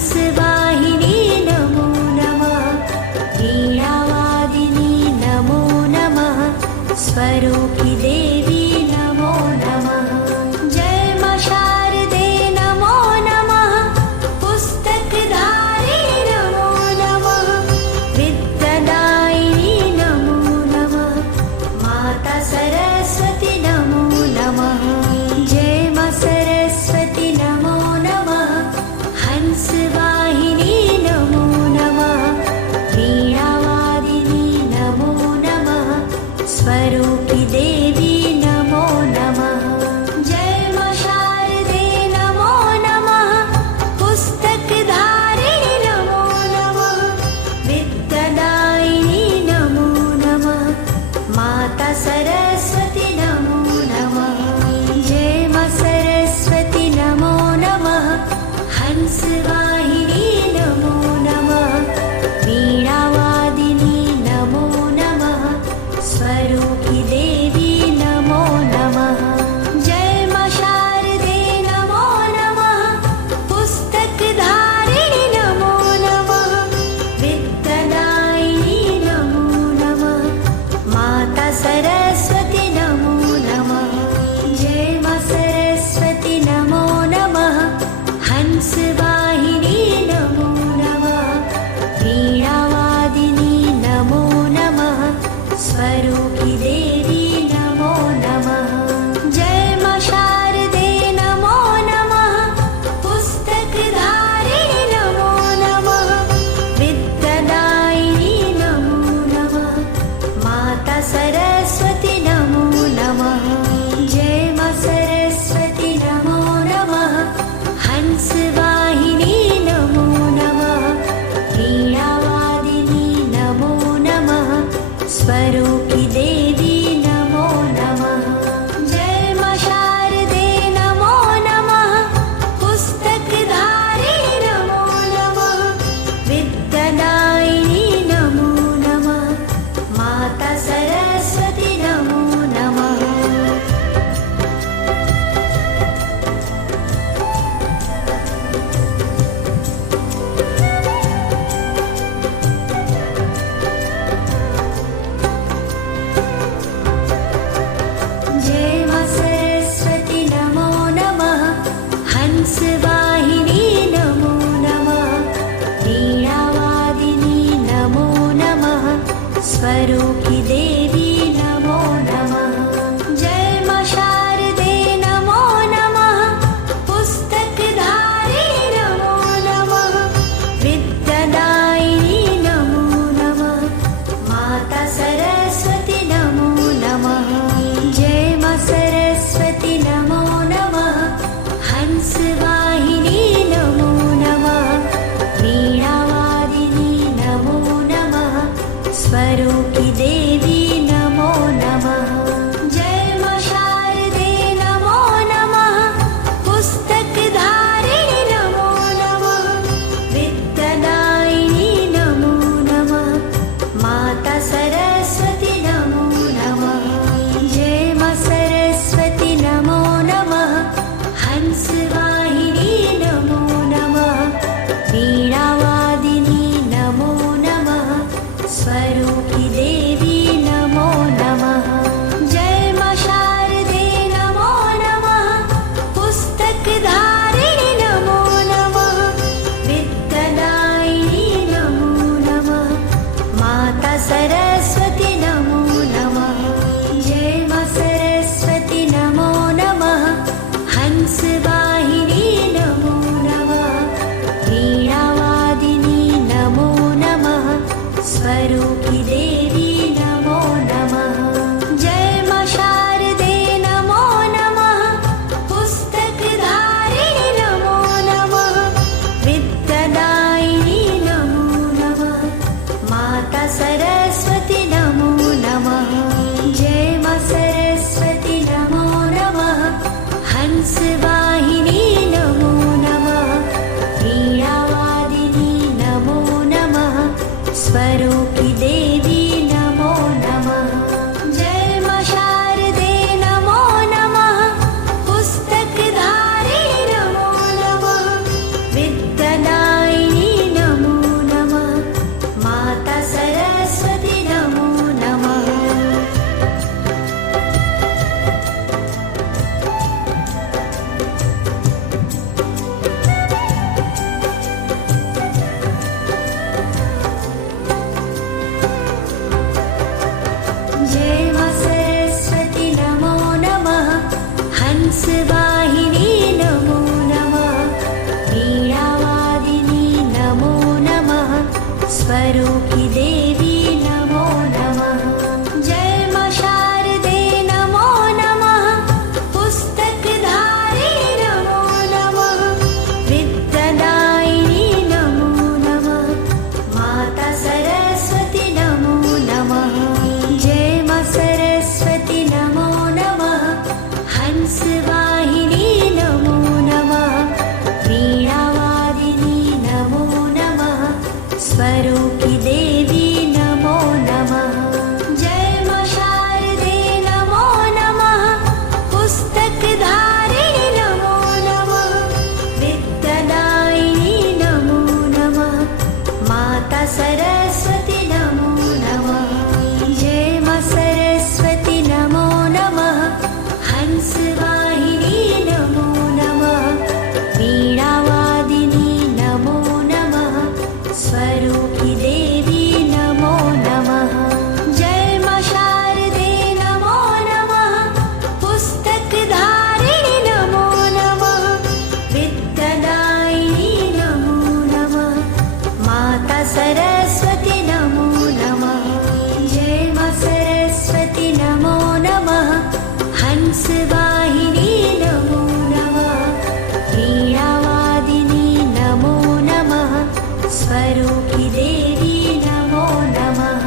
हंसवाहिनी नमो नमः, वीणावादिनी नमो नमः, स्वरूपी देवी नमो नमः। जय मां शारदे नमो नमः, पुस्तकधारी नमो नमः, विद्यादायिनी नमो नमः, माता सरस्वती नमो नमः। जय मां सरस्वती नमो नमः, हंसवाहिनी स्वरूपी देवी नमो नमः जय मा शारदे नमो नमः पुस्तकधारिणी नमो नमः विद्यादायिनी नमो नमः माता सरस्वती नमो नमः जय मा सरस्वती नमो नमः हंसवाहिनी नमो नमः वीणावादिनी नमो नमः स्वरूपी देवी नमो नमः जय मा शारदे नमो नमः पुस्तकधारिणी नमो नमः विद्यादायिनी नमो नमः माता सरस्वती नमो नमः जय मा सरस्वती नमो नमः हंसवाहिनी नमो नमः वीणावादिनी नमो नमः स्वरूपी देवी नमो नमः जय मा शारदे नमो नमः पुस्तकधारिणी नमो नमः विद्यादायिनी नमो नमः माता सरस्वती नमो नमः जय मा सरस्वती नमो नमः हंसवाहिनी नमो नमः वीणावादिनी नमो नमः स्वरूपी देवी नमो नमः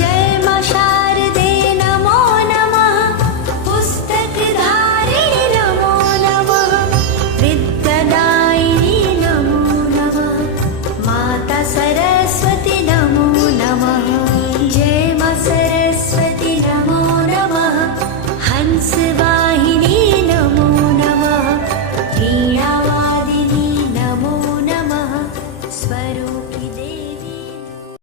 जय मा शारदे नमो नमः पुस्तकधारिणी नमो नमः विद्यादायिनी नमो नमः माता सरस्वती नमो नमः जय मा सरस्वती नमो नमः हंसवाहिनी नमो नमः वीणावादिनी नमो नमः स्वरूपी देवी